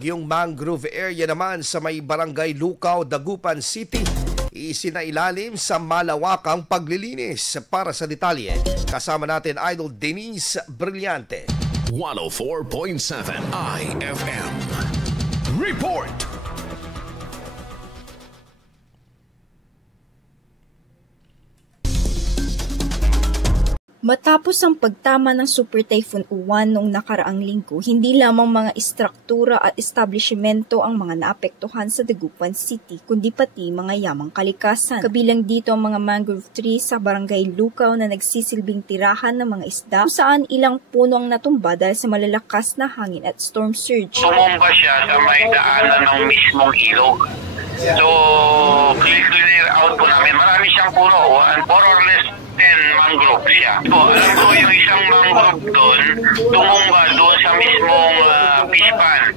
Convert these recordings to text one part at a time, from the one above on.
Yung mangrove area naman sa may barangay Lucao, Dagupan City, isinailalim sa malawakang paglilinis. Para sa detalye, kasama natin Idol Denise Brillante. 104.7 IFM Report. Matapos ang pagtama ng Super Typhoon Uwan noong nakaraang linggo, hindi lamang mga istruktura at establishmento ang mga naapektuhan sa Dagupan City, kundi pati mga yamang kalikasan. Kabilang dito ang mga mangrove trees sa barangay Lucao na nagsisilbing tirahan ng mga isda, kung saan ilang puno ang natumba dahil sa malalakas na hangin at storm surge. Tumumba siya sa may daanan ng mismong ilog. So, clear out po namin. Marami siyang puno, more or less 10 mangrove siya. So, alam ko yung isang mangrove doon, tumumba doon sa mismong fish pond.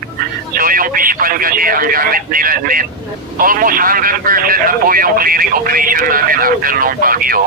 So, yung fish pond kasi ang gamit nila net. Almost 100% na po yung clearing operation natin after nung bagyo.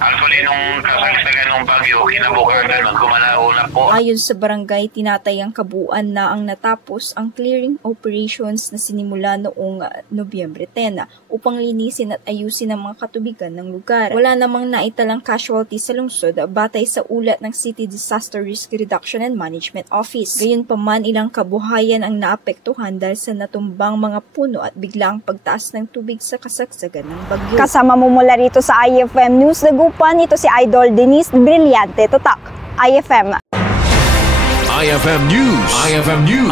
Actually, nung kasagsagan ng bagyo, kinabukasan, gumalaw na po. Ayon sa barangay, tinatayang kabuuan na ang natapos ang clearing operations na sinimula noong Nobyembre 10 upang linisin at ayusin ang mga katubigan ng lugar. Wala namang naitalang casualty sa lungsod batay sa ulat ng City Disaster Risk Reduction and Management Office. Gayunpaman, ilang kabuhayan ang naapektuhan dahil sa natumbang mga puno at biglang pagtaas ng tubig sa kasagsagan ng bagyo. Kasama mo mula rito sa IFM News Dagupan, ito si Idol Denise Brillante. Tutak, IFM. IFM News. IFM News.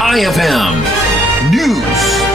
IFM News.